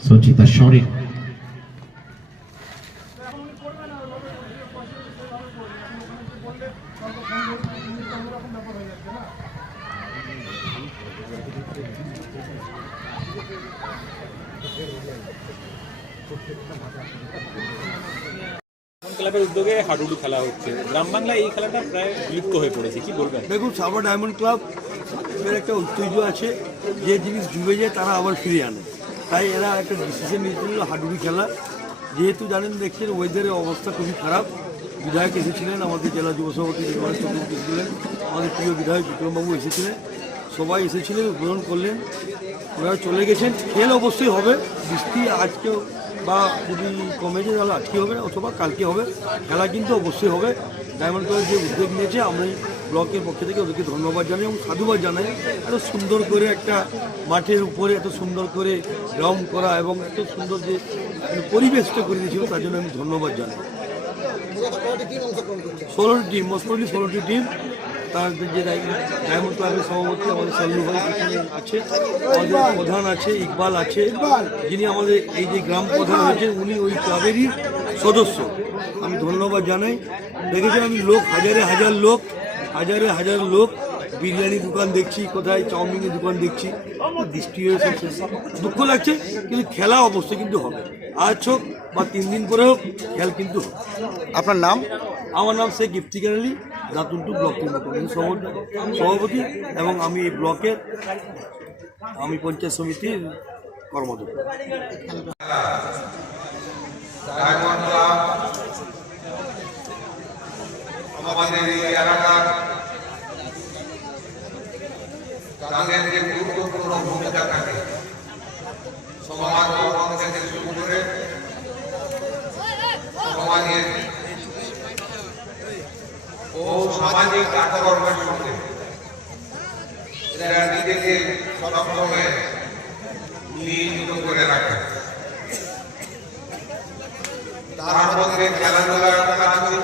সচিতা সরেন উদ্যোগে হাডুডু খেলা হচ্ছে। গ্রাম এই খেলাটা প্রায় বিলুপ্ত হয়ে পড়েছে, কি বলবেন? দেখুন সাবা ডায়মন্ড ক্লাব এর একটা ঐতিহ্য আছে, যে জিনিস ডুবে যায় তারা আবার ফিরে আনে। তাই এরা একটা ডিসিশন নিয়েছিল হাডুডি খেলা। যেহেতু জানেন, দেখছেন ওয়েদারের অবস্থা খুবই খারাপ। বিধায়ক এসেছিলেন, আমাদের জেলা যুব সভাপতি নির্মাণ চক্রবর্তী ছিলেন আমাদের প্রিয় বিধায়ক বিক্রমবাবু এসেছিলেন। সবাই এসেছিলেন উদ্বোধন করলেন। ওনারা চলে গেছেন। খেল অবশ্যই হবে। বৃষ্টি আজকেও বা যদি কমে যায় তাহলে আজকে হবে অথবা কালকে হবে খেলা কিন্তু অবশ্যই হবে। ডায়মন্ড ক্লাব যে উদ্যোগ নিয়েছে আমরা এই ব্লকের পক্ষ থেকে ওদেরকে ধন্যবাদ জানাই এবং সাধুবাদ জানাই। এত সুন্দর করে একটা মাঠের উপরে এত সুন্দর করে গ্রাউন্ড করা এবং এত সুন্দর যে মানে পরিবেশটা করে দিয়েছিল তার জন্য আমি ধন্যবাদ জানাই। ষোলোটি টিম মোস্টলি ষোলোটি টিম তার যে ডায়মন্ড ক্লাবের সভাপতি আমাদের সাল্লু ভাই আছে আমাদের প্রধান আছে ইকবাল আছে যিনি আমাদের এই যে গ্রাম প্রধান হয়েছেন উনি ওই ক্লাবেরই সদস্য। আমি ধন্যবাদ জানাই। দেখেছেন আমি লোক হাজারে হাজার লোক হাজারে হাজার লোক বিরিয়ানি দোকান দেখছি কোথায় চাউমিনের দোকান দেখছি। দৃষ্টি হয়ে শেষ। দুঃখ লাগছে কিন্তু খেলা অবশ্যই কিন্তু হবে। আজ হোক বা তিন দিন পরে হোক খেল কিন্তু আপনার নাম? আমার নাম শেখ ইফতিকার আলী। দাতুলটু ব্লক তৃণমূল সভাপতি- এবং আমি এই ব্লকের আমি পঞ্চায়েত সমিতির কর্মদক্ষ। আমাদের তাদের যে গুরুত্বপূর্ণ ভূমিকা থাকে, সমাজ গঠন থেকে শুরু করে সমাজের ও সামাজিক কাজকর্মের সঙ্গে। এরা নিজেকে সবসময় নিয়োজিত করে রাখে। তার মধ্যে খেলাধুলার একটা আছে।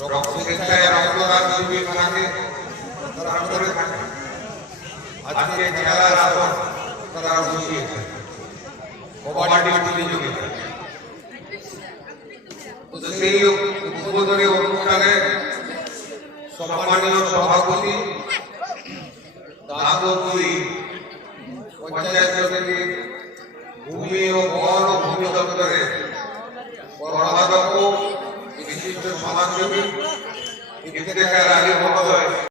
রক্ত স্বেচ্ছায় রক্তদান শিবির থাকে তারপরে থাকে। আজকে খেলার আসর তারা বসিয়েছে। কবাডি প্রতিযোগিতা। সেই সম্মানীয় সভাপতি দাদুই পঞ্চায়েত ভূমি ও বন ও ভূমি দপ্তরে মহোদয়